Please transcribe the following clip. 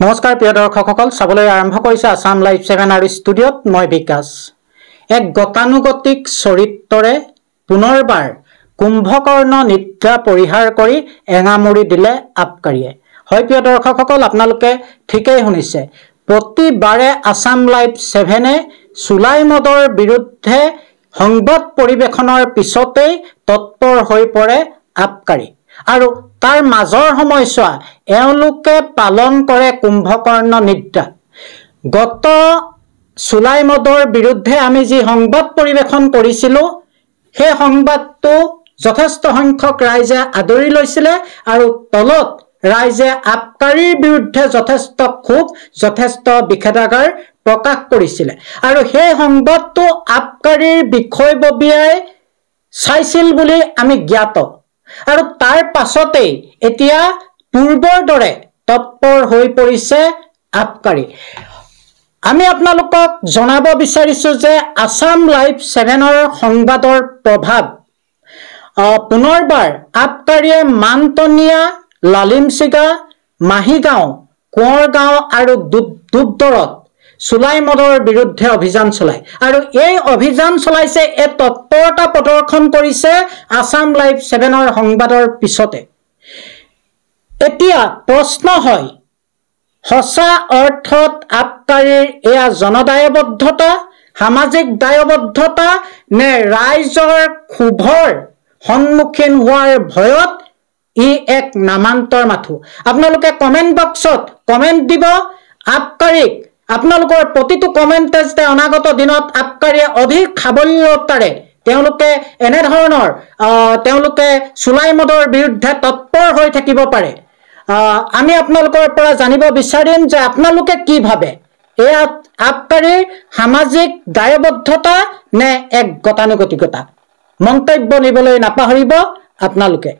নমস্কাৰ প্ৰিয় দৰ্শকসকল, চাবলৈ আৰম্ভ কৰিছে আসাম লাইভ 7 আৰু ষ্টুডিঅ'ত মই বিকাশ। এক গতানুগতিক চৰিত্ৰৰে পুনৰবাৰ কুম্ভকৰ্ণ নিদ্ৰা পৰিহাৰ কৰি এঙামুৰি দিলে আবকাৰীয়ে। হয় প্ৰিয় দৰ্শকসকল, আপোনালোকে ঠিকেই শুনিছে। প্ৰতিবাৰে আসাম লাইভ 7-এ চুলাই মদৰ বিৰুদ্ধে সংবাদ পৰিৱেশনৰ পিছতেই তৎপৰ হৈ পৰে আবকাৰী। আৰু তাৰ মাজৰ সময়ছোৱা এওঁলোকে পালন কৰে কুম্ভকৰ্ণ নিদ্ৰা। গত চুলাই মদৰ বিৰুদ্ধে আমি যি সংবাদ পৰিৱেশন কৰিছিলোঁ, সেই সংবাদটো যথেষ্ট সংখ্যক ৰাইজে আদৰি লৈছিলে আৰু তলত ৰাইজে আবকাৰীৰ বিৰুদ্ধে যথেষ্ট ক্ষোভ, যথেষ্ট বিষেধাগাৰ প্ৰকাশ কৰিছিলে। আৰু সেই সংবাদটো আবকাৰীৰ বিষয়ববীয়াই চাইছিল বুলি আমি জ্ঞাত। আৰু তাৰ পাছতেই এতিয়া পূৰ্বৰ দৰে তৎপৰ হৈ পৰিছে আবকাৰী। আমি আপোনালোকক জনাব বিচাৰিছো যে আসাম লাইভ 7-ৰ সংবাদৰ প্ৰভাৱ পুনৰবাৰ আবকাৰীয়ে মানটনীয়া, লালিমচিগা, মাহিগাঁও, কোঁৱৰগাঁও আৰু দুবদৰত চুলাই মদৰ বিৰুদ্ধে অভিযান চলায়। আৰু এই অভিযান চলাইছে, এই তৎপৰতা প্ৰদৰ্শন কৰিছে আসাম লাইভ 7-ৰ সংবাদৰ পিছতে। এতিয়া প্ৰশ্ন হয়, সঁচা অৰ্থত আবকাৰীৰ এয়া জনদায়বদ্ধতা, সামাজিক দায়বদ্ধতা নে ৰাইজৰ ক্ষোভৰ সন্মুখীন হোৱাৰ ভয়ত ই এক নামান্তৰ মাথো? আপোনালোকে কমেণ্ট বক্সত কমেণ্ট দিব। আবকাৰীক আপোনালোকৰ প্ৰতিটো কমেণ্টে যাতে অনাগত দিনত আবকাৰীয়ে অধিক সাবল্যতাৰে তেওঁলোকে এনেধৰণৰ তেওঁলোকে চুলাই মদৰ বিৰুদ্ধে তৎপৰ হৈ থাকিব পাৰে। আমি আপোনালোকৰ পৰা জানিব বিচাৰিম যে আপোনালোকে কি ভাবে, এয়া আবকাৰীৰ সামাজিক দায়বদ্ধতা নে এক গতানুগতিকতা? মন্তব্য দিবলৈ নাপাহৰিব আপোনালোকে।